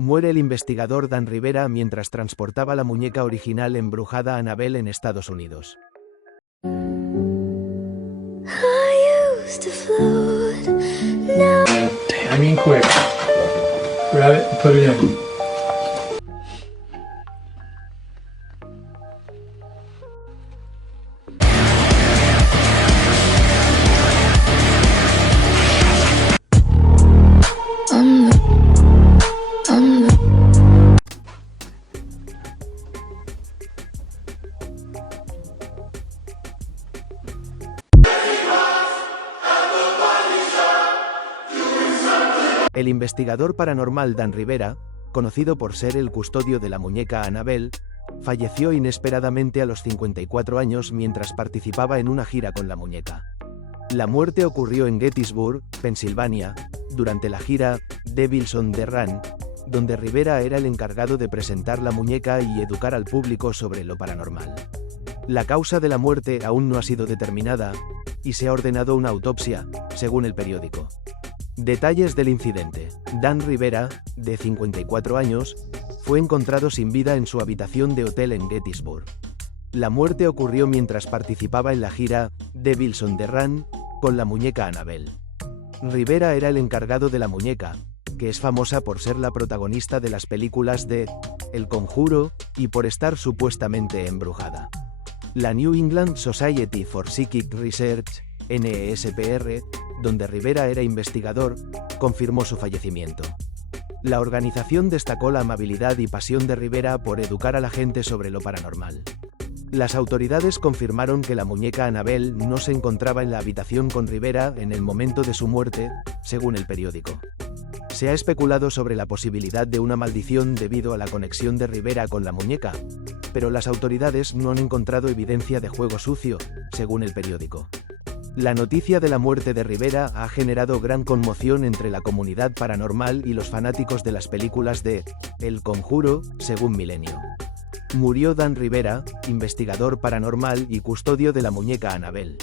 Muere el investigador Dan Rivera mientras transportaba la muñeca original embrujada Annabelle en Estados Unidos. I mean quick. Grab it and put it in. El investigador paranormal Dan Rivera, conocido por ser el custodio de la muñeca Annabelle, falleció inesperadamente a los 54 años mientras participaba en una gira con la muñeca. La muerte ocurrió en Gettysburg, Pensilvania, durante la gira Devils on the Run, donde Rivera era el encargado de presentar la muñeca y educar al público sobre lo paranormal. La causa de la muerte aún no ha sido determinada, y se ha ordenado una autopsia, según el periódico. Detalles del incidente. Dan Rivera, de 54 años, fue encontrado sin vida en su habitación de hotel en Gettysburg. La muerte ocurrió mientras participaba en la gira Devils on the Run con la muñeca Annabelle. Rivera era el encargado de la muñeca, que es famosa por ser la protagonista de las películas de El Conjuro y por estar supuestamente embrujada. La New England Society for Psychic Research, NESPR, donde Rivera era investigador, confirmó su fallecimiento. La organización destacó la amabilidad y pasión de Rivera por educar a la gente sobre lo paranormal. Las autoridades confirmaron que la muñeca Annabelle no se encontraba en la habitación con Rivera en el momento de su muerte, según el periódico. Se ha especulado sobre la posibilidad de una maldición debido a la conexión de Rivera con la muñeca, pero las autoridades no han encontrado evidencia de juego sucio, según el periódico. La noticia de la muerte de Rivera ha generado gran conmoción entre la comunidad paranormal y los fanáticos de las películas de El Conjuro, según Milenio. Murió Dan Rivera, investigador paranormal y custodio de la muñeca Annabelle.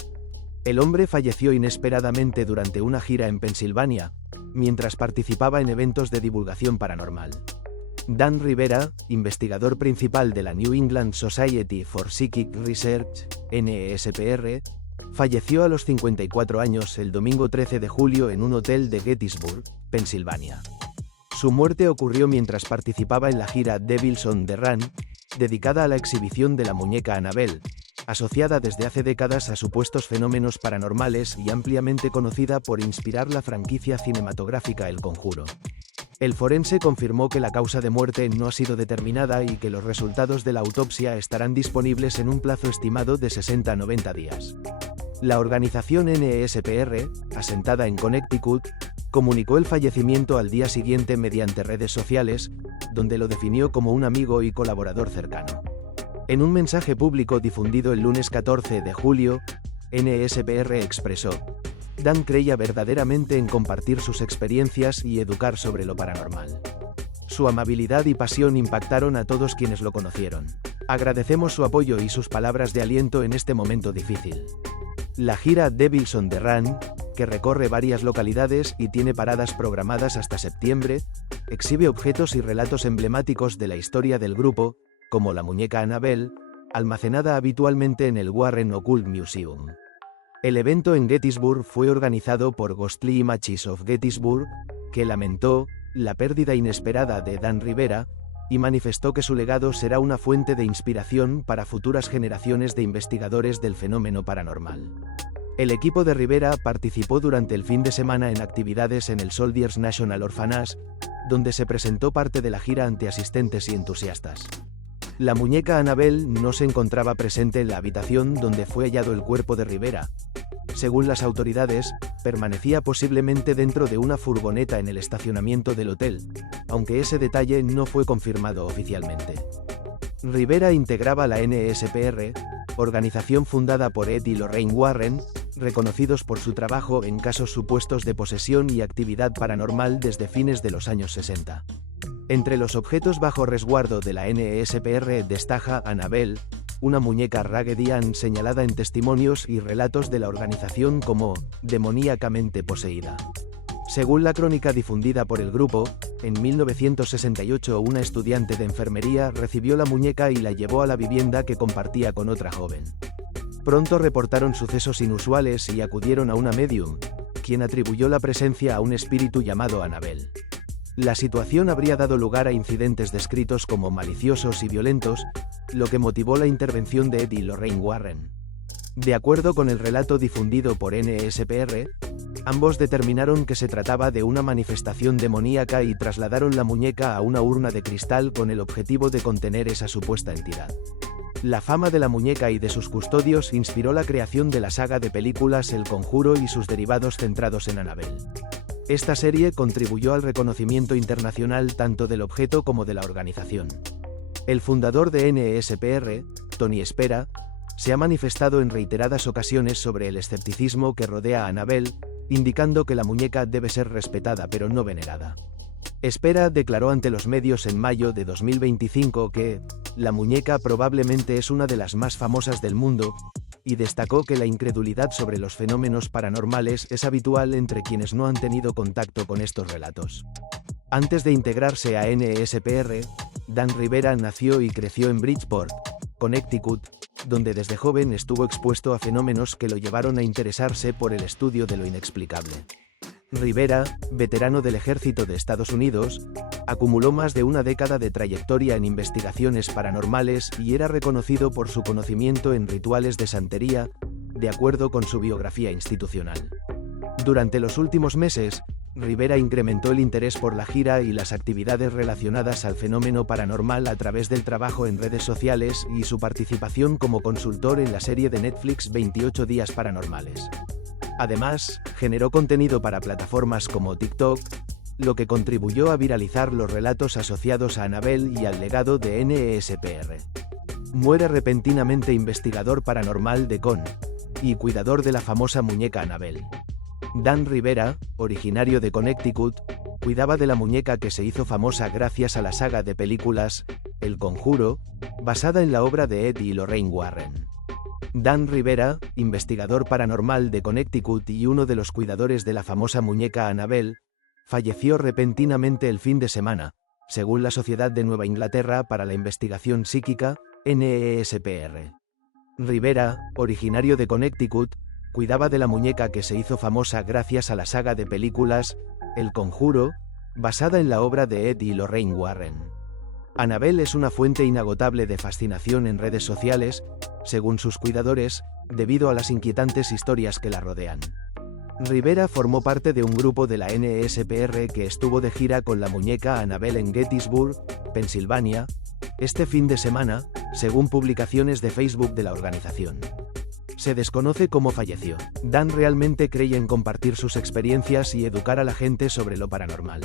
El hombre falleció inesperadamente durante una gira en Pensilvania, mientras participaba en eventos de divulgación paranormal. Dan Rivera, investigador principal de la New England Society for Psychic Research, NESPR, falleció a los 54 años el domingo 13 de julio en un hotel de Gettysburg, Pensilvania. Su muerte ocurrió mientras participaba en la gira Devils on the Run, dedicada a la exhibición de la muñeca Annabelle, asociada desde hace décadas a supuestos fenómenos paranormales y ampliamente conocida por inspirar la franquicia cinematográfica El Conjuro. El forense confirmó que la causa de muerte no ha sido determinada y que los resultados de la autopsia estarán disponibles en un plazo estimado de 60 a 90 días. La organización NESPR, asentada en Connecticut, comunicó el fallecimiento al día siguiente mediante redes sociales, donde lo definió como un amigo y colaborador cercano. En un mensaje público difundido el lunes 14 de julio, NESPR expresó: Dan creía verdaderamente en compartir sus experiencias y educar sobre lo paranormal. Su amabilidad y pasión impactaron a todos quienes lo conocieron. Agradecemos su apoyo y sus palabras de aliento en este momento difícil. La gira Devils on the Run, que recorre varias localidades y tiene paradas programadas hasta septiembre, exhibe objetos y relatos emblemáticos de la historia del grupo, como la muñeca Annabelle, almacenada habitualmente en el Warren Occult Museum. El evento en Gettysburg fue organizado por Ghostly Images of Gettysburg, que lamentó la pérdida inesperada de Dan Rivera, y manifestó que su legado será una fuente de inspiración para futuras generaciones de investigadores del fenómeno paranormal. El equipo de Rivera participó durante el fin de semana en actividades en el Soldiers National Orphanage, donde se presentó parte de la gira ante asistentes y entusiastas. La muñeca Annabelle no se encontraba presente en la habitación donde fue hallado el cuerpo de Rivera. Según las autoridades, permanecía posiblemente dentro de una furgoneta en el estacionamiento del hotel, aunque ese detalle no fue confirmado oficialmente. Rivera integraba la NESPR, organización fundada por Ed y Lorraine Warren, reconocidos por su trabajo en casos supuestos de posesión y actividad paranormal desde fines de los años 60. Entre los objetos bajo resguardo de la NESPR destaca Annabelle, una muñeca Raggedy Ann señalada en testimonios y relatos de la organización como demoníacamente poseída. Según la crónica difundida por el grupo, en 1968 una estudiante de enfermería recibió la muñeca y la llevó a la vivienda que compartía con otra joven. Pronto reportaron sucesos inusuales y acudieron a una medium, quien atribuyó la presencia a un espíritu llamado Annabelle. La situación habría dado lugar a incidentes descritos como maliciosos y violentos, lo que motivó la intervención de Ed y Lorraine Warren. De acuerdo con el relato difundido por NSPR, ambos determinaron que se trataba de una manifestación demoníaca y trasladaron la muñeca a una urna de cristal con el objetivo de contener esa supuesta entidad. La fama de la muñeca y de sus custodios inspiró la creación de la saga de películas El Conjuro y sus derivados centrados en Annabelle. Esta serie contribuyó al reconocimiento internacional tanto del objeto como de la organización. El fundador de NSPR, Tony Spera, se ha manifestado en reiteradas ocasiones sobre el escepticismo que rodea a Annabelle, indicando que la muñeca debe ser respetada pero no venerada. Spera declaró ante los medios en mayo de 2025 que la muñeca probablemente es una de las más famosas del mundo, y destacó que la incredulidad sobre los fenómenos paranormales es habitual entre quienes no han tenido contacto con estos relatos. Antes de integrarse a NSPR, Dan Rivera nació y creció en Bridgeport, Connecticut, donde desde joven estuvo expuesto a fenómenos que lo llevaron a interesarse por el estudio de lo inexplicable. Rivera, veterano del Ejército de Estados Unidos, acumuló más de una década de trayectoria en investigaciones paranormales y era reconocido por su conocimiento en rituales de santería, de acuerdo con su biografía institucional. Durante los últimos meses, Rivera incrementó el interés por la gira y las actividades relacionadas al fenómeno paranormal a través del trabajo en redes sociales y su participación como consultor en la serie de Netflix 28 días paranormales. Además, generó contenido para plataformas como TikTok, lo que contribuyó a viralizar los relatos asociados a Annabelle y al legado de NSPR. Muere repentinamente investigador paranormal de Con y cuidador de la famosa muñeca Annabelle. Dan Rivera, originario de Connecticut, cuidaba de la muñeca que se hizo famosa gracias a la saga de películas El Conjuro, basada en la obra de Ed y Lorraine Warren. Dan Rivera, investigador paranormal de Connecticut y uno de los cuidadores de la famosa muñeca Annabelle, falleció repentinamente el fin de semana, según la Sociedad de Nueva Inglaterra para la Investigación Psíquica, NESPR. Rivera, originario de Connecticut, cuidaba de la muñeca que se hizo famosa gracias a la saga de películas El Conjuro, basada en la obra de Ed y Lorraine Warren. Annabelle es una fuente inagotable de fascinación en redes sociales, según sus cuidadores, debido a las inquietantes historias que la rodean. Rivera formó parte de un grupo de la NSPR que estuvo de gira con la muñeca Annabelle en Gettysburg, Pensilvania, este fin de semana, según publicaciones de Facebook de la organización. Se desconoce cómo falleció. Dan realmente creía en compartir sus experiencias y educar a la gente sobre lo paranormal.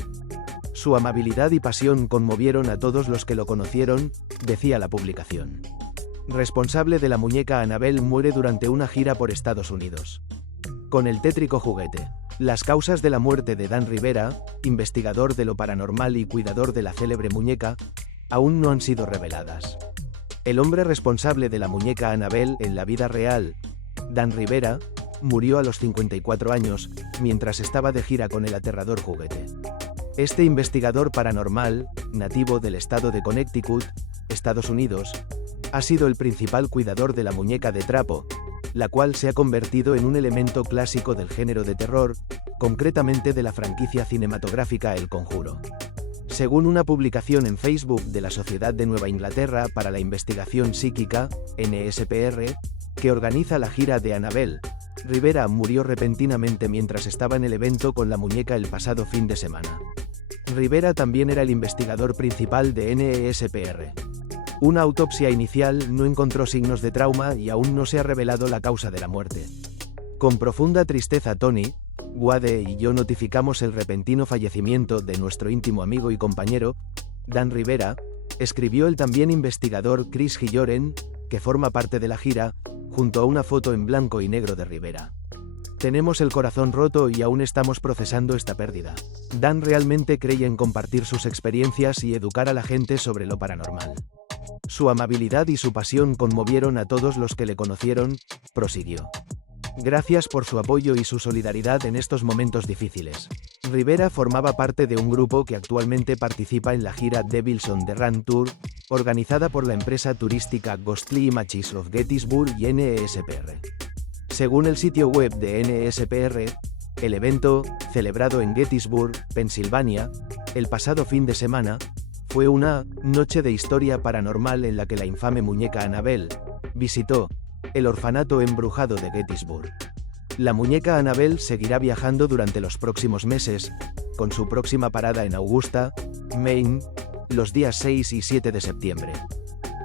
Su amabilidad y pasión conmovieron a todos los que lo conocieron, decía la publicación. Responsable de la muñeca Annabelle muere durante una gira por Estados Unidos. Con el tétrico juguete. Las causas de la muerte de Dan Rivera, investigador de lo paranormal y cuidador de la célebre muñeca, aún no han sido reveladas. El hombre responsable de la muñeca Annabelle en la vida real, Dan Rivera, murió a los 54 años, mientras estaba de gira con el aterrador juguete. Este investigador paranormal, nativo del estado de Connecticut, Estados Unidos, ha sido el principal cuidador de la muñeca de trapo, la cual se ha convertido en un elemento clásico del género de terror, concretamente de la franquicia cinematográfica El Conjuro. Según una publicación en Facebook de la Sociedad de Nueva Inglaterra para la Investigación Psíquica, NSPR, que organiza la gira de Annabelle, Rivera murió repentinamente mientras estaba en el evento con la muñeca el pasado fin de semana. Rivera también era el investigador principal de NSPR. Una autopsia inicial no encontró signos de trauma y aún no se ha revelado la causa de la muerte. Con profunda tristeza Tony, Wade y yo notificamos el repentino fallecimiento de nuestro íntimo amigo y compañero, Dan Rivera, escribió el también investigador Chris Hilloren, que forma parte de la gira, junto a una foto en blanco y negro de Rivera. Tenemos el corazón roto y aún estamos procesando esta pérdida. Dan realmente creía en compartir sus experiencias y educar a la gente sobre lo paranormal. Su amabilidad y su pasión conmovieron a todos los que le conocieron, prosiguió. Gracias por su apoyo y su solidaridad en estos momentos difíciles. Rivera formaba parte de un grupo que actualmente participa en la gira Devils on the Run Tour, organizada por la empresa turística Ghostly Images of Gettysburg y NESPR. Según el sitio web de NESPR, el evento, celebrado en Gettysburg, Pensilvania, el pasado fin de semana, fue una noche de historia paranormal en la que la infame muñeca Annabelle visitó el orfanato embrujado de Gettysburg. La muñeca Annabelle seguirá viajando durante los próximos meses, con su próxima parada en Augusta, Maine, los días 6 y 7 de septiembre.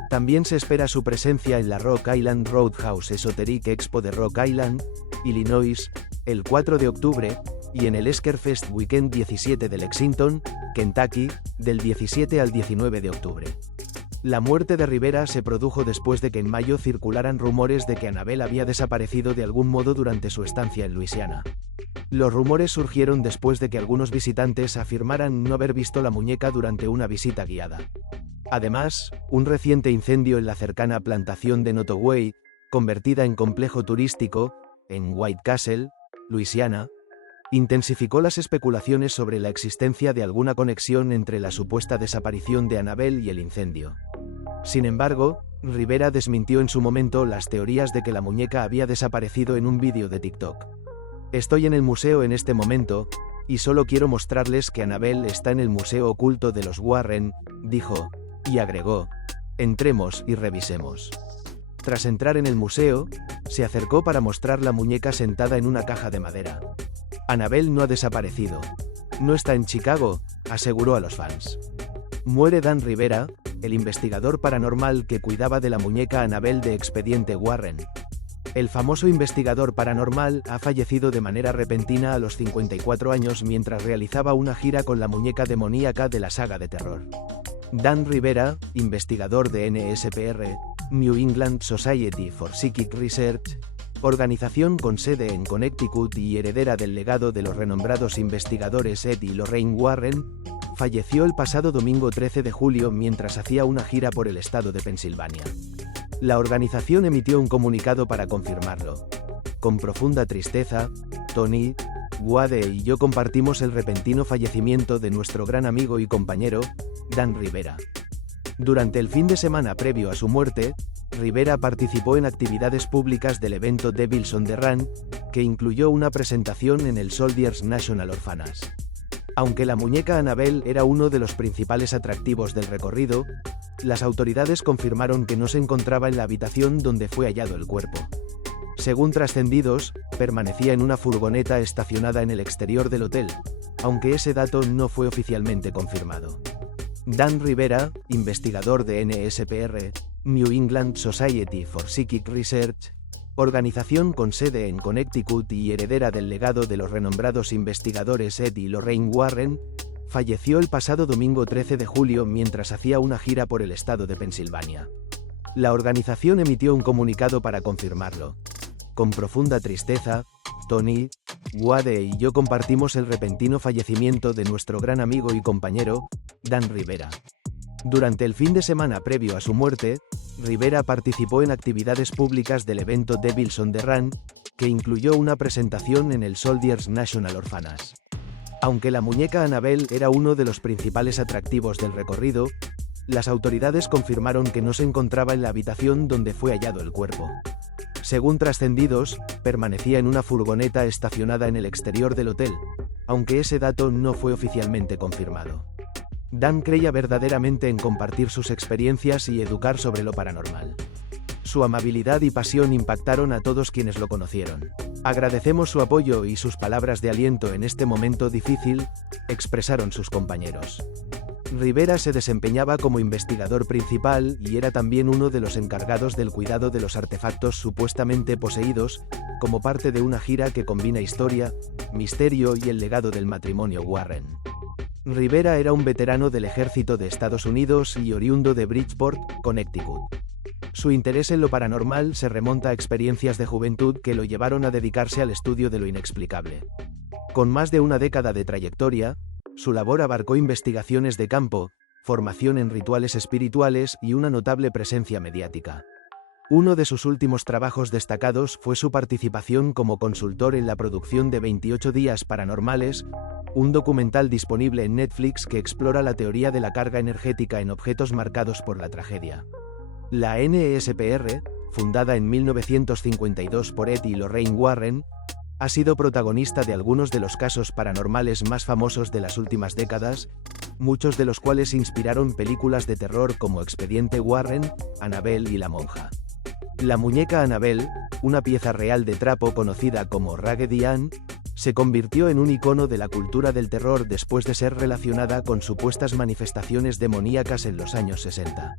También se espera su presencia en la Rock Island Roadhouse Esoteric Expo de Rock Island, Illinois, el 4 de octubre, y en el Eskerfest Weekend 17 de Lexington, Kentucky, del 17 al 19 de octubre. La muerte de Rivera se produjo después de que en mayo circularan rumores de que Annabelle había desaparecido de algún modo durante su estancia en Luisiana. Los rumores surgieron después de que algunos visitantes afirmaran no haber visto la muñeca durante una visita guiada. Además, un reciente incendio en la cercana plantación de Nottoway, convertida en complejo turístico, en White Castle, Luisiana, intensificó las especulaciones sobre la existencia de alguna conexión entre la supuesta desaparición de Annabelle y el incendio. Sin embargo, Rivera desmintió en su momento las teorías de que la muñeca había desaparecido en un vídeo de TikTok. Estoy en el museo en este momento, y solo quiero mostrarles que Annabelle está en el museo oculto de los Warren, dijo, y agregó, entremos y revisemos. Tras entrar en el museo, se acercó para mostrar la muñeca sentada en una caja de madera. Annabelle no ha desaparecido. No está en Chicago, aseguró a los fans. Muere Dan Rivera, el investigador paranormal que cuidaba de la muñeca Annabelle de Expediente Warren. El famoso investigador paranormal ha fallecido de manera repentina a los 54 años mientras realizaba una gira con la muñeca demoníaca de la saga de terror. Dan Rivera, investigador de NSPR, New England Society for Psychic Research, organización con sede en Connecticut y heredera del legado de los renombrados investigadores Ed y Lorraine Warren, falleció el pasado domingo 13 de julio mientras hacía una gira por el estado de Pensilvania. La organización emitió un comunicado para confirmarlo. Con profunda tristeza, Tony, Wade y yo compartimos el repentino fallecimiento de nuestro gran amigo y compañero, Dan Rivera. Durante el fin de semana previo a su muerte, Rivera participó en actividades públicas del evento Devils on the Run, que incluyó una presentación en el Soldiers National Orphanage. Aunque la muñeca Annabelle era uno de los principales atractivos del recorrido, las autoridades confirmaron que no se encontraba en la habitación donde fue hallado el cuerpo. Según trascendidos, permanecía en una furgoneta estacionada en el exterior del hotel, aunque ese dato no fue oficialmente confirmado. Dan Rivera, investigador de NSPR, New England Society for Psychic Research, organización con sede en Connecticut y heredera del legado de los renombrados investigadores Ed y Lorraine Warren, falleció el pasado domingo 13 de julio mientras hacía una gira por el estado de Pensilvania. La organización emitió un comunicado para confirmarlo. Con profunda tristeza, Tony, Wade y yo compartimos el repentino fallecimiento de nuestro gran amigo y compañero, Dan Rivera. Durante el fin de semana previo a su muerte, Rivera participó en actividades públicas del evento Devils on the Run, que incluyó una presentación en el Soldiers National Orphanage. Aunque la muñeca Annabelle era uno de los principales atractivos del recorrido, las autoridades confirmaron que no se encontraba en la habitación donde fue hallado el cuerpo. Según trascendidos, permanecía en una furgoneta estacionada en el exterior del hotel, aunque ese dato no fue oficialmente confirmado. Dan creía verdaderamente en compartir sus experiencias y educar sobre lo paranormal. Su amabilidad y pasión impactaron a todos quienes lo conocieron. Agradecemos su apoyo y sus palabras de aliento en este momento difícil, expresaron sus compañeros. Rivera se desempeñaba como investigador principal y era también uno de los encargados del cuidado de los artefactos supuestamente poseídos, como parte de una gira que combina historia, misterio y el legado del matrimonio Warren. Rivera era un veterano del ejército de Estados Unidos y oriundo de Bridgeport, Connecticut. Su interés en lo paranormal se remonta a experiencias de juventud que lo llevaron a dedicarse al estudio de lo inexplicable. Con más de una década de trayectoria, su labor abarcó investigaciones de campo, formación en rituales espirituales y una notable presencia mediática. Uno de sus últimos trabajos destacados fue su participación como consultor en la producción de 28 días paranormales, un documental disponible en Netflix que explora la teoría de la carga energética en objetos marcados por la tragedia. La NESPR, fundada en 1952 por Ed y Lorraine Warren, ha sido protagonista de algunos de los casos paranormales más famosos de las últimas décadas, muchos de los cuales inspiraron películas de terror como Expediente Warren, Annabelle y La Monja. La muñeca Annabelle, una pieza real de trapo conocida como Raggedy Ann, se convirtió en un icono de la cultura del terror después de ser relacionada con supuestas manifestaciones demoníacas en los años 60.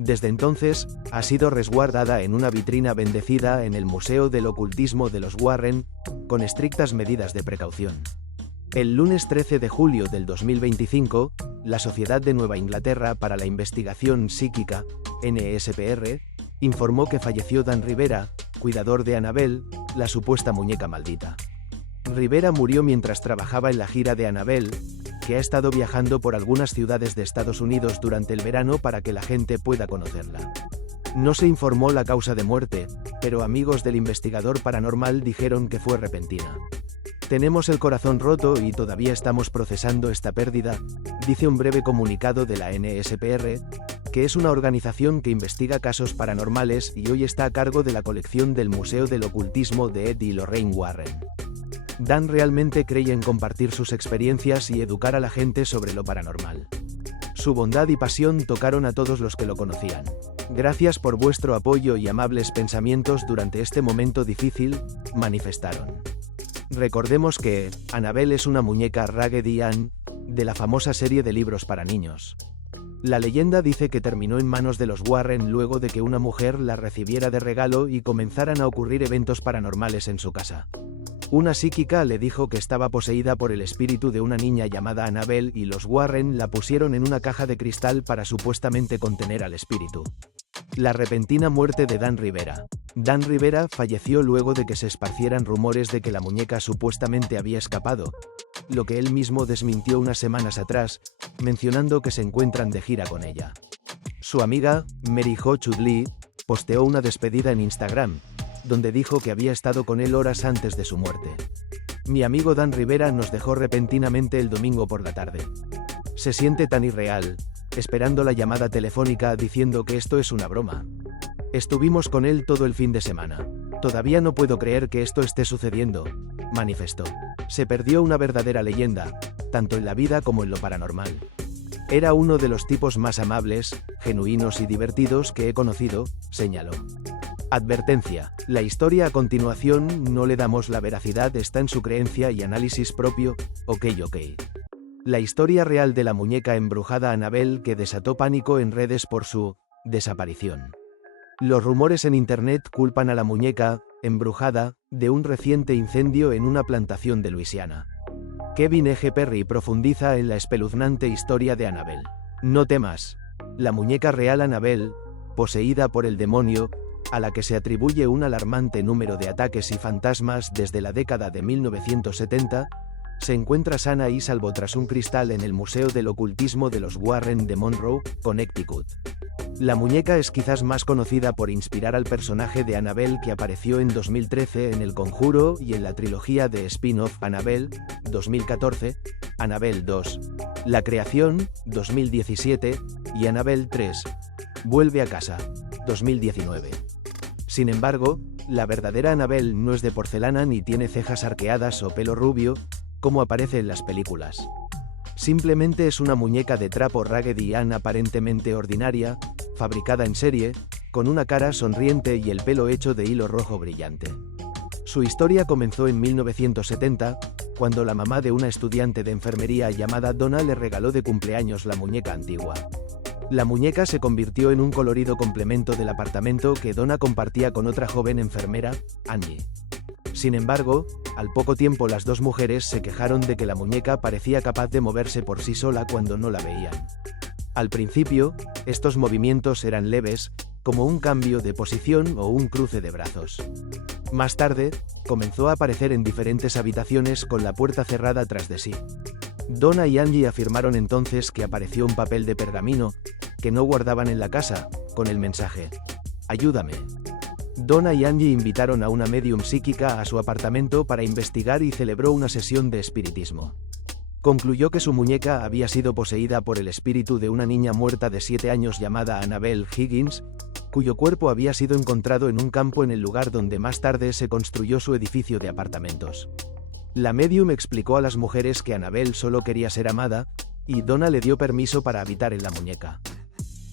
Desde entonces, ha sido resguardada en una vitrina bendecida en el Museo del Ocultismo de los Warren, con estrictas medidas de precaución. El lunes 13 de julio del 2025, la Sociedad de Nueva Inglaterra para la Investigación Psíquica, NSPR, informó que falleció Dan Rivera, cuidador de Annabelle, la supuesta muñeca maldita. Rivera murió mientras trabajaba en la gira de Annabelle, que ha estado viajando por algunas ciudades de Estados Unidos durante el verano para que la gente pueda conocerla. No se informó la causa de muerte, pero amigos del investigador paranormal dijeron que fue repentina. Tenemos el corazón roto y todavía estamos procesando esta pérdida, dice un breve comunicado de la NSPR, que es una organización que investiga casos paranormales y hoy está a cargo de la colección del Museo del Ocultismo de Ed y Lorraine Warren. Dan realmente creía en compartir sus experiencias y educar a la gente sobre lo paranormal. Su bondad y pasión tocaron a todos los que lo conocían. Gracias por vuestro apoyo y amables pensamientos durante este momento difícil, manifestaron. Recordemos que Annabelle es una muñeca Raggedy Ann, de la famosa serie de libros para niños. La leyenda dice que terminó en manos de los Warren luego de que una mujer la recibiera de regalo y comenzaran a ocurrir eventos paranormales en su casa. Una psíquica le dijo que estaba poseída por el espíritu de una niña llamada Annabelle y los Warren la pusieron en una caja de cristal para supuestamente contener al espíritu. La repentina muerte de Dan Rivera. Dan Rivera falleció luego de que se esparcieran rumores de que la muñeca supuestamente había escapado, lo que él mismo desmintió unas semanas atrás, mencionando que se encuentran de gira con ella. Su amiga, Mary Jo Chudley, posteó una despedida en Instagram, donde dijo que había estado con él horas antes de su muerte. Mi amigo Dan Rivera nos dejó repentinamente el domingo por la tarde. Se siente tan irreal, esperando la llamada telefónica diciendo que esto es una broma. Estuvimos con él todo el fin de semana. Todavía no puedo creer que esto esté sucediendo, manifestó. Se perdió una verdadera leyenda, tanto en la vida como en lo paranormal. Era uno de los tipos más amables, genuinos y divertidos que he conocido, señaló. Advertencia: la historia a continuación no le damos la veracidad, está en su creencia y análisis propio, ok. La historia real de la muñeca embrujada Annabelle que desató pánico en redes por su desaparición. Los rumores en internet culpan a la muñeca embrujada de un reciente incendio en una plantación de Luisiana. Kevin E. Perry profundiza en la espeluznante historia de Annabelle. No temas. La muñeca real Annabelle, poseída por el demonio, a la que se atribuye un alarmante número de ataques y fantasmas desde la década de 1970, se encuentra sana y salvo tras un cristal en el Museo del Ocultismo de los Warren de Monroe, Connecticut. La muñeca es quizás más conocida por inspirar al personaje de Annabelle que apareció en 2013 en El Conjuro y en la trilogía de spin-off Annabelle, 2014, Annabelle 2, La Creación, 2017, y Annabelle 3, Vuelve a casa, 2019. Sin embargo, la verdadera Annabelle no es de porcelana ni tiene cejas arqueadas o pelo rubio, como aparece en las películas. Simplemente es una muñeca de trapo Raggedy Ann aparentemente ordinaria, fabricada en serie, con una cara sonriente y el pelo hecho de hilo rojo brillante. Su historia comenzó en 1970, cuando la mamá de una estudiante de enfermería llamada Donna le regaló de cumpleaños la muñeca antigua. La muñeca se convirtió en un colorido complemento del apartamento que Donna compartía con otra joven enfermera, Angie. Sin embargo, al poco tiempo las dos mujeres se quejaron de que la muñeca parecía capaz de moverse por sí sola cuando no la veían. Al principio, estos movimientos eran leves, como un cambio de posición o un cruce de brazos. Más tarde, comenzó a aparecer en diferentes habitaciones con la puerta cerrada tras de sí. Donna y Angie afirmaron entonces que apareció un papel de pergamino, que no guardaban en la casa, con el mensaje: «Ayúdame». Donna y Angie invitaron a una medium psíquica a su apartamento para investigar y celebró una sesión de espiritismo. Concluyó que su muñeca había sido poseída por el espíritu de una niña muerta de 7 años llamada Annabelle Higgins, cuyo cuerpo había sido encontrado en un campo en el lugar donde más tarde se construyó su edificio de apartamentos. La medium explicó a las mujeres que Annabelle solo quería ser amada, y Donna le dio permiso para habitar en la muñeca.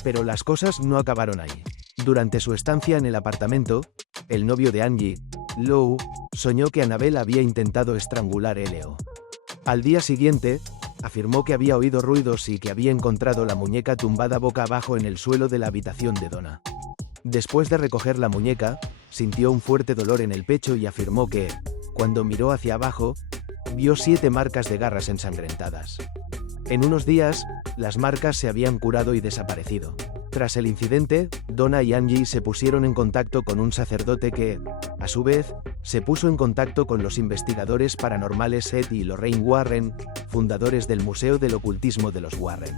Pero las cosas no acabaron ahí. Durante su estancia en el apartamento, el novio de Angie, Lou, soñó que Annabelle había intentado estrangular a Leo. Al día siguiente, afirmó que había oído ruidos y que había encontrado la muñeca tumbada boca abajo en el suelo de la habitación de Donna. Después de recoger la muñeca, sintió un fuerte dolor en el pecho y afirmó que, cuando miró hacia abajo, vio 7 marcas de garras ensangrentadas. En unos días, las marcas se habían curado y desaparecido. Tras el incidente, Donna y Angie se pusieron en contacto con un sacerdote que, a su vez, se puso en contacto con los investigadores paranormales Ed y Lorraine Warren, fundadores del Museo del Ocultismo de los Warren.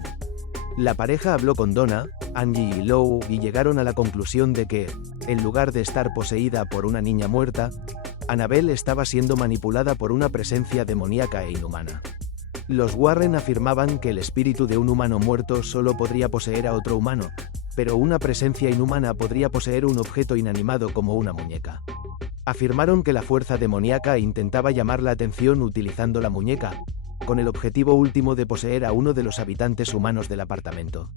La pareja habló con Donna, Angie y Lou y llegaron a la conclusión de que, en lugar de estar poseída por una niña muerta, Annabelle estaba siendo manipulada por una presencia demoníaca e inhumana. Los Warren afirmaban que el espíritu de un humano muerto solo podría poseer a otro humano, pero una presencia inhumana podría poseer un objeto inanimado como una muñeca. Afirmaron que la fuerza demoníaca intentaba llamar la atención utilizando la muñeca, con el objetivo último de poseer a uno de los habitantes humanos del apartamento.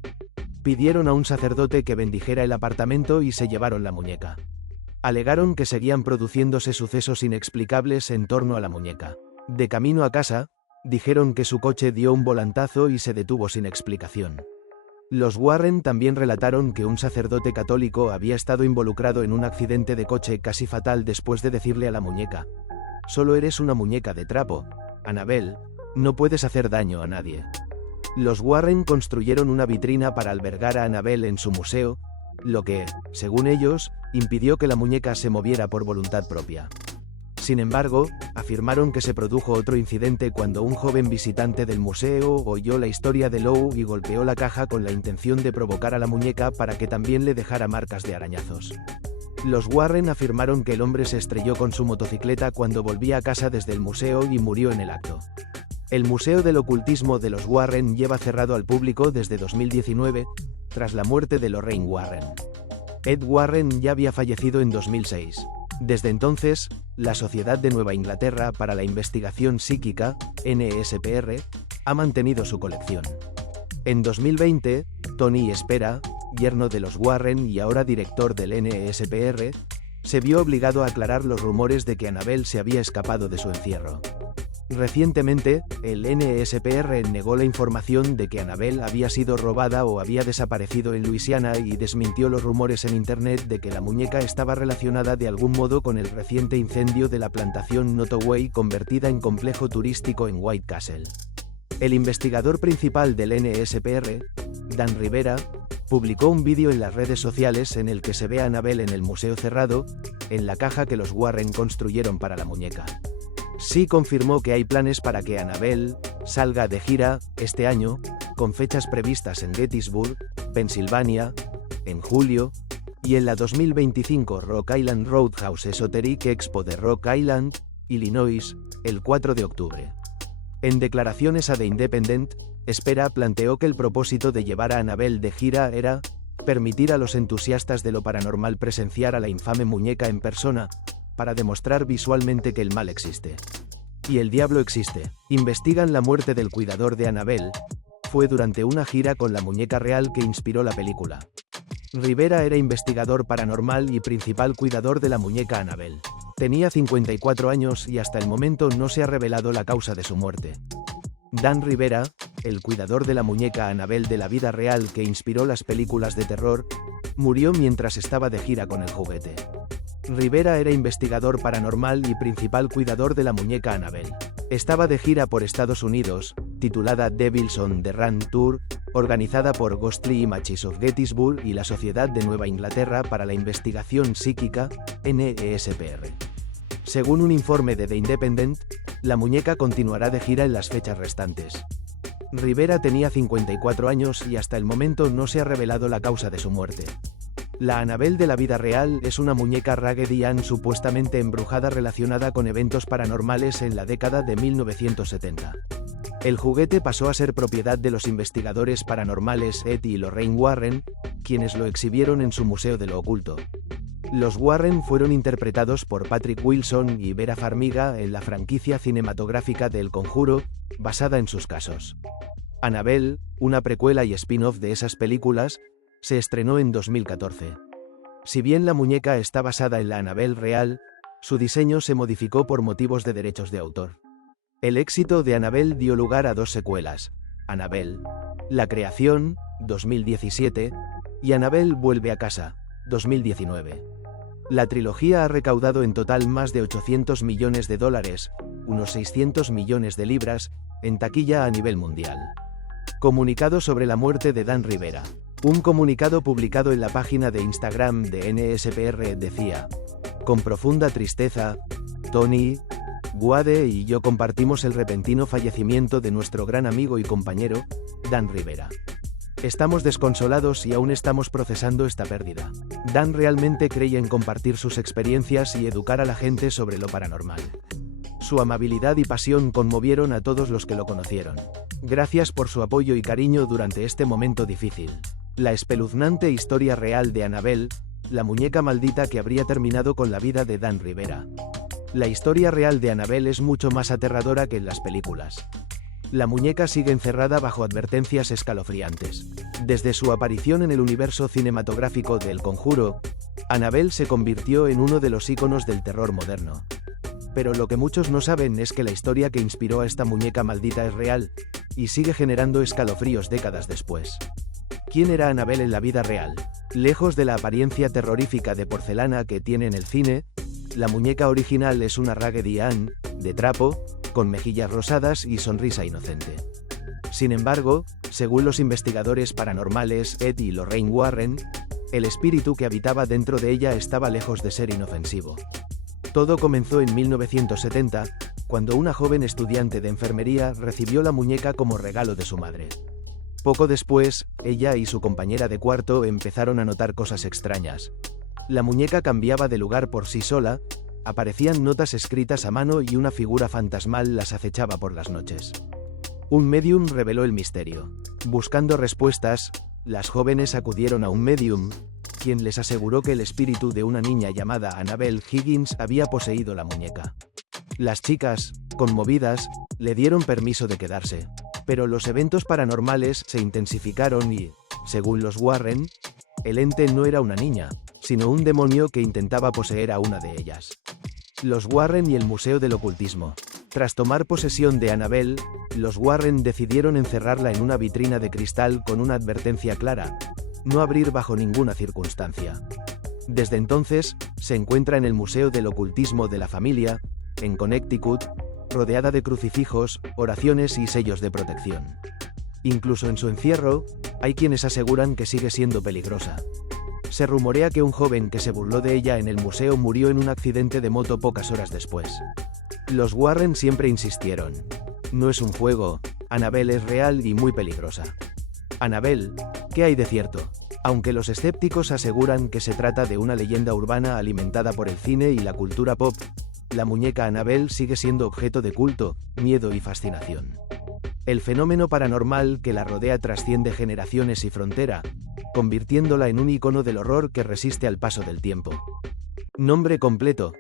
Pidieron a un sacerdote que bendijera el apartamento y se llevaron la muñeca. Alegaron que seguían produciéndose sucesos inexplicables en torno a la muñeca. De camino a casa, dijeron que su coche dio un volantazo y se detuvo sin explicación. Los Warren también relataron que un sacerdote católico había estado involucrado en un accidente de coche casi fatal después de decirle a la muñeca: «Solo eres una muñeca de trapo, Annabelle, no puedes hacer daño a nadie». Los Warren construyeron una vitrina para albergar a Annabelle en su museo, lo que, según ellos, impidió que la muñeca se moviera por voluntad propia. Sin embargo, afirmaron que se produjo otro incidente cuando un joven visitante del museo oyó la historia de Lou y golpeó la caja con la intención de provocar a la muñeca para que también le dejara marcas de arañazos. Los Warren afirmaron que el hombre se estrelló con su motocicleta cuando volvía a casa desde el museo y murió en el acto. El Museo del Ocultismo de los Warren lleva cerrado al público desde 2019, tras la muerte de Lorraine Warren. Ed Warren ya había fallecido en 2006. Desde entonces, la Sociedad de Nueva Inglaterra para la Investigación Psíquica, NSPR, ha mantenido su colección. En 2020, Tony Spera, yerno de los Warren y ahora director del NSPR, se vio obligado a aclarar los rumores de que Annabelle se había escapado de su encierro. Recientemente, el NSPR negó la información de que Annabelle había sido robada o había desaparecido en Luisiana y desmintió los rumores en Internet de que la muñeca estaba relacionada de algún modo con el reciente incendio de la plantación Nottoway convertida en complejo turístico en White Castle. El investigador principal del NSPR, Dan Rivera, publicó un vídeo en las redes sociales en el que se ve a Annabelle en el museo cerrado, en la caja que los Warren construyeron para la muñeca. Sí confirmó que hay planes para que Annabelle salga de gira este año, con fechas previstas en Gettysburg, Pensilvania, en julio, y en la 2025 Rock Island Roadhouse Esoteric Expo de Rock Island, Illinois, el 4 de octubre. En declaraciones a The Independent, Spera planteó que el propósito de llevar a Annabelle de gira era permitir a los entusiastas de lo paranormal presenciar a la infame muñeca en persona, para demostrar visualmente que el mal existe. Y el diablo existe. Investigan la muerte del cuidador de Annabelle. Fue durante una gira con la muñeca real que inspiró la película. Rivera era investigador paranormal y principal cuidador de la muñeca Annabelle. Tenía 54 años y hasta el momento no se ha revelado la causa de su muerte. Dan Rivera, el cuidador de la muñeca Annabelle de la vida real que inspiró las películas de terror, murió mientras estaba de gira con el juguete. Rivera era investigador paranormal y principal cuidador de la muñeca Annabelle. Estaba de gira por Estados Unidos, titulada Devils on the Run Tour, organizada por Ghostly Images of Gettysburg y la Sociedad de Nueva Inglaterra para la Investigación Psíquica, NESPR. Según un informe de The Independent, la muñeca continuará de gira en las fechas restantes. Rivera tenía 54 años y hasta el momento no se ha revelado la causa de su muerte. La Annabelle de la vida real es una muñeca Raggedy Ann supuestamente embrujada relacionada con eventos paranormales en la década de 1970. El juguete pasó a ser propiedad de los investigadores paranormales Ed y Lorraine Warren, quienes lo exhibieron en su Museo de lo Oculto. Los Warren fueron interpretados por Patrick Wilson y Vera Farmiga en la franquicia cinematográfica de El Conjuro, basada en sus casos. Annabelle, una precuela y spin-off de esas películas, se estrenó en 2014. Si bien la muñeca está basada en la Annabelle real, su diseño se modificó por motivos de derechos de autor. El éxito de Annabelle dio lugar a 2 secuelas: Annabelle, la creación, 2017, y Annabelle vuelve a casa, 2019. La trilogía ha recaudado en total más de 800 millones de dólares, unos 600 millones de libras, en taquilla a nivel mundial. Comunicado sobre la muerte de Dan Rivera. Un comunicado publicado en la página de Instagram de NSPR decía: con profunda tristeza, Tony, Wade y yo compartimos el repentino fallecimiento de nuestro gran amigo y compañero, Dan Rivera. Estamos desconsolados y aún estamos procesando esta pérdida. Dan realmente creía en compartir sus experiencias y educar a la gente sobre lo paranormal. Su amabilidad y pasión conmovieron a todos los que lo conocieron. Gracias por su apoyo y cariño durante este momento difícil. La espeluznante historia real de Annabelle, la muñeca maldita que habría terminado con la vida de Dan Rivera. La historia real de Annabelle es mucho más aterradora que en las películas. La muñeca sigue encerrada bajo advertencias escalofriantes. Desde su aparición en el universo cinematográfico de El Conjuro, Annabelle se convirtió en uno de los íconos del terror moderno. Pero lo que muchos no saben es que la historia que inspiró a esta muñeca maldita es real, y sigue generando escalofríos décadas después. ¿Quién era Annabelle en la vida real? Lejos de la apariencia terrorífica de porcelana que tiene en el cine, la muñeca original es una Raggedy Ann, de trapo, con mejillas rosadas y sonrisa inocente. Sin embargo, según los investigadores paranormales Ed y Lorraine Warren, el espíritu que habitaba dentro de ella estaba lejos de ser inofensivo. Todo comenzó en 1970, cuando una joven estudiante de enfermería recibió la muñeca como regalo de su madre. Poco después, ella y su compañera de cuarto empezaron a notar cosas extrañas. La muñeca cambiaba de lugar por sí sola, aparecían notas escritas a mano y una figura fantasmal las acechaba por las noches. Un medium reveló el misterio. Buscando respuestas, las jóvenes acudieron a un medium, quien les aseguró que el espíritu de una niña llamada Annabelle Higgins había poseído la muñeca. Las chicas, conmovidas, le dieron permiso de quedarse. Pero los eventos paranormales se intensificaron y, según los Warren, el ente no era una niña, sino un demonio que intentaba poseer a una de ellas. Los Warren y el Museo del Ocultismo. Tras tomar posesión de Annabelle, los Warren decidieron encerrarla en una vitrina de cristal con una advertencia clara: no abrir bajo ninguna circunstancia. Desde entonces, se encuentra en el Museo del Ocultismo de la Familia, en Connecticut, rodeada de crucifijos, oraciones y sellos de protección. Incluso en su encierro, hay quienes aseguran que sigue siendo peligrosa. Se rumorea que un joven que se burló de ella en el museo murió en un accidente de moto pocas horas después. Los Warren siempre insistieron: no es un juego, Annabelle es real y muy peligrosa. Annabelle, ¿qué hay de cierto? Aunque los escépticos aseguran que se trata de una leyenda urbana alimentada por el cine y la cultura pop, la muñeca Annabelle sigue siendo objeto de culto, miedo y fascinación. El fenómeno paranormal que la rodea trasciende generaciones y frontera, convirtiéndola en un icono del horror que resiste al paso del tiempo. Nombre completo: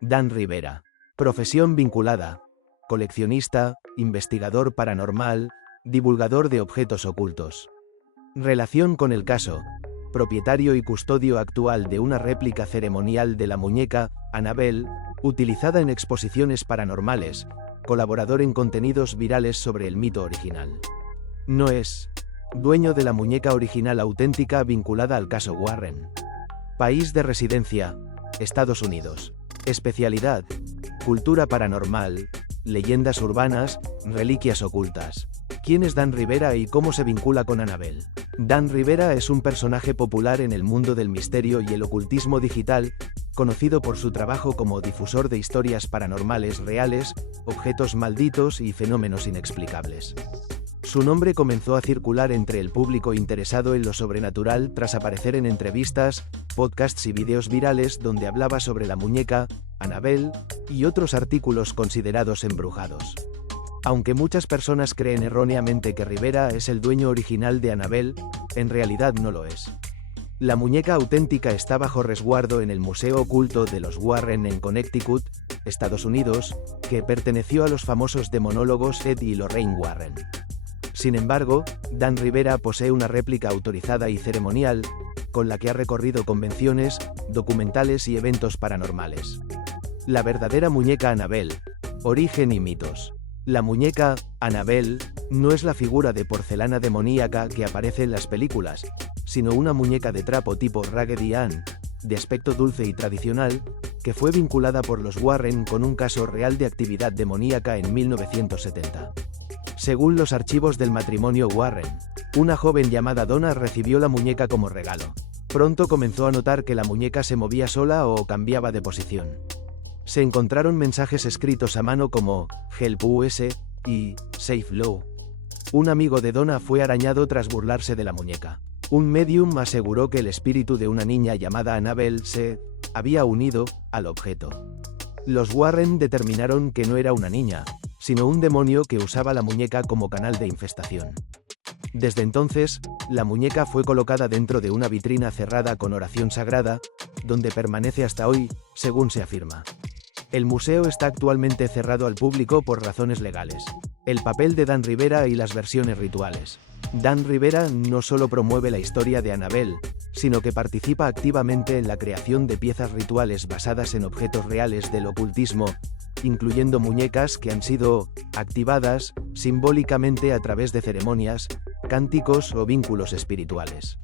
Dan Rivera. Profesión vinculada: coleccionista, investigador paranormal, divulgador de objetos ocultos. Relación con el caso: propietario y custodio actual de una réplica ceremonial de la muñeca Annabelle, utilizada en exposiciones paranormales, colaborador en contenidos virales sobre el mito original. No es dueño de la muñeca original auténtica vinculada al caso Warren. País de residencia: Estados Unidos. Especialidad: cultura paranormal, leyendas urbanas, reliquias ocultas. ¿Quién es Dan Rivera y cómo se vincula con Annabelle? Dan Rivera es un personaje popular en el mundo del misterio y el ocultismo digital, conocido por su trabajo como difusor de historias paranormales reales, objetos malditos y fenómenos inexplicables. Su nombre comenzó a circular entre el público interesado en lo sobrenatural tras aparecer en entrevistas, podcasts y vídeos virales donde hablaba sobre la muñeca, Annabelle, y otros artículos considerados embrujados. Aunque muchas personas creen erróneamente que Rivera es el dueño original de Annabelle, en realidad no lo es. La muñeca auténtica está bajo resguardo en el Museo Oculto de los Warren en Connecticut, Estados Unidos, que perteneció a los famosos demonólogos Ed y Lorraine Warren. Sin embargo, Dan Rivera posee una réplica autorizada y ceremonial, con la que ha recorrido convenciones, documentales y eventos paranormales. La verdadera muñeca Annabelle. Origen y mitos. La muñeca, Annabelle, no es la figura de porcelana demoníaca que aparece en las películas, sino una muñeca de trapo tipo Raggedy Ann, de aspecto dulce y tradicional, que fue vinculada por los Warren con un caso real de actividad demoníaca en 1970. Según los archivos del matrimonio Warren, una joven llamada Donna recibió la muñeca como regalo. Pronto comenzó a notar que la muñeca se movía sola o cambiaba de posición. Se encontraron mensajes escritos a mano como Help US y Safe Low. Un amigo de Donna fue arañado tras burlarse de la muñeca. Un medium aseguró que el espíritu de una niña llamada Annabelle se había unido al objeto. Los Warren determinaron que no era una niña, sino un demonio que usaba la muñeca como canal de infestación. Desde entonces, la muñeca fue colocada dentro de una vitrina cerrada con oración sagrada, donde permanece hasta hoy, según se afirma. El museo está actualmente cerrado al público por razones legales. El papel de Dan Rivera y las versiones rituales. Dan Rivera no solo promueve la historia de Annabelle, sino que participa activamente en la creación de piezas rituales basadas en objetos reales del ocultismo, incluyendo muñecas que han sido activadas simbólicamente a través de ceremonias, cánticos o vínculos espirituales.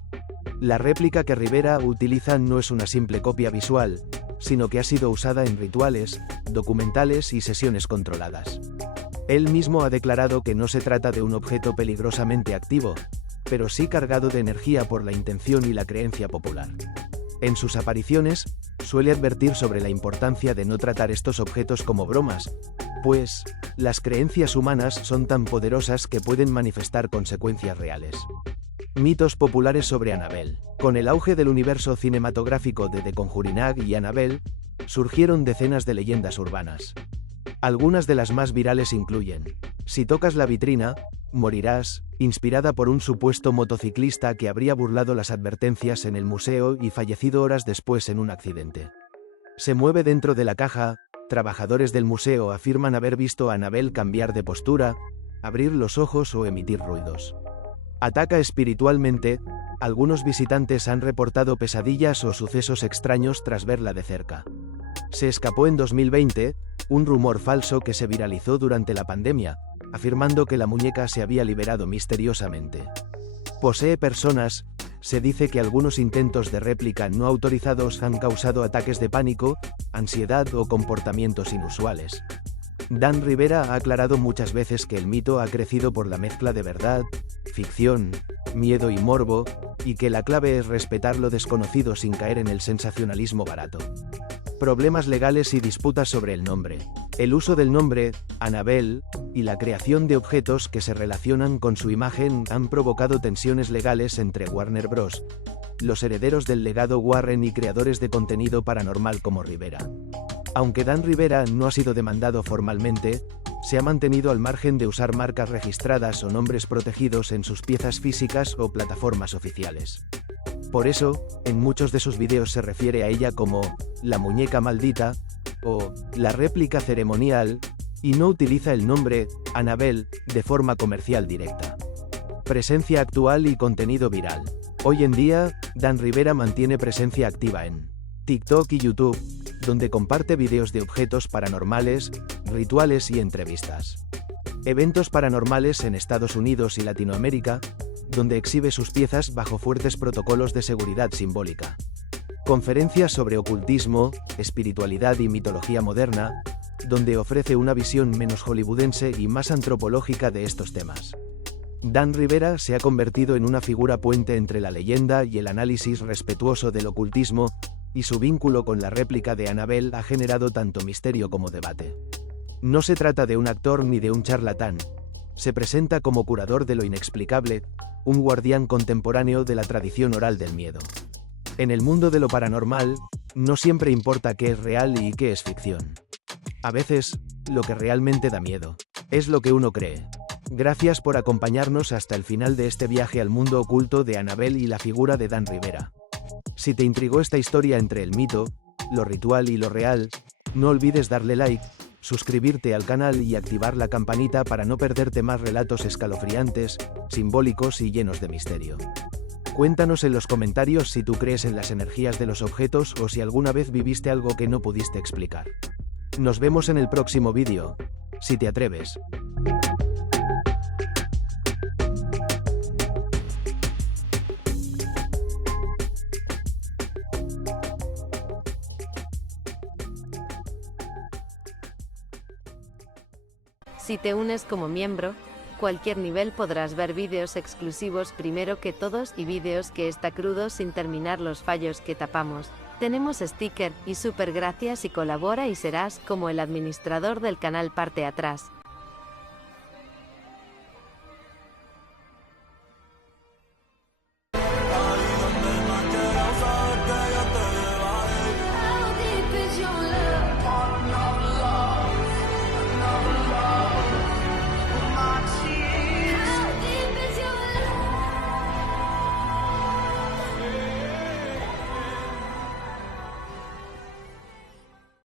La réplica que Rivera utiliza no es una simple copia visual, sino que ha sido usada en rituales, documentales y sesiones controladas. Él mismo ha declarado que no se trata de un objeto peligrosamente activo, pero sí cargado de energía por la intención y la creencia popular. En sus apariciones, suele advertir sobre la importancia de no tratar estos objetos como bromas, pues, las creencias humanas son tan poderosas que pueden manifestar consecuencias reales. Mitos populares sobre Annabelle. Con el auge del universo cinematográfico de The Conjuring y Annabelle, surgieron decenas de leyendas urbanas. Algunas de las más virales incluyen: si tocas la vitrina, morirás, inspirada por un supuesto motociclista que habría burlado las advertencias en el museo y fallecido horas después en un accidente. Se mueve dentro de la caja, trabajadores del museo afirman haber visto a Annabelle cambiar de postura, abrir los ojos o emitir ruidos. Ataca espiritualmente, algunos visitantes han reportado pesadillas o sucesos extraños tras verla de cerca. Se escapó en 2020, un rumor falso que se viralizó durante la pandemia, afirmando que la muñeca se había liberado misteriosamente. Posee personas. Se dice que algunos intentos de réplica no autorizados han causado ataques de pánico, ansiedad o comportamientos inusuales. Dan Rivera ha aclarado muchas veces que el mito ha crecido por la mezcla de verdad, ficción, miedo y morbo, y que la clave es respetar lo desconocido sin caer en el sensacionalismo barato. Problemas legales y disputas sobre el nombre. El uso del nombre, Annabelle, y la creación de objetos que se relacionan con su imagen han provocado tensiones legales entre Warner Bros., los herederos del legado Warren y creadores de contenido paranormal como Rivera. Aunque Dan Rivera no ha sido demandado formalmente, se ha mantenido al margen de usar marcas registradas o nombres protegidos en sus piezas físicas o plataformas oficiales. Por eso, en muchos de sus videos se refiere a ella como la muñeca maldita o la réplica ceremonial, y no utiliza el nombre Annabelle de forma comercial directa. Presencia actual y contenido viral. Hoy en día, Dan Rivera mantiene presencia activa en TikTok y YouTube, donde comparte videos de objetos paranormales, rituales y entrevistas. Eventos paranormales en Estados Unidos y Latinoamérica, donde exhibe sus piezas bajo fuertes protocolos de seguridad simbólica. Conferencias sobre ocultismo, espiritualidad y mitología moderna, donde ofrece una visión menos hollywoodense y más antropológica de estos temas. Dan Rivera se ha convertido en una figura puente entre la leyenda y el análisis respetuoso del ocultismo, y su vínculo con la réplica de Annabelle ha generado tanto misterio como debate. No se trata de un actor ni de un charlatán, Se presenta como curador de lo inexplicable, un guardián contemporáneo de la tradición oral del miedo. En el mundo de lo paranormal, no siempre importa qué es real y qué es ficción. A veces, lo que realmente da miedo es lo que uno cree. Gracias por acompañarnos hasta el final de este viaje al mundo oculto de Annabelle y la figura de Dan Rivera. Si te intrigó esta historia entre el mito, lo ritual y lo real, no olvides darle like, suscribirte al canal y activar la campanita para no perderte más relatos escalofriantes, simbólicos y llenos de misterio. Cuéntanos en los comentarios si tú crees en las energías de los objetos o si alguna vez viviste algo que no pudiste explicar. Nos vemos en el próximo vídeo, si te atreves. Si te unes como miembro, cualquier nivel podrás ver vídeos exclusivos primero que todos y vídeos que está crudo sin terminar los fallos que tapamos. Tenemos sticker y super gracias y colabora y serás como el administrador del canal parte atrás.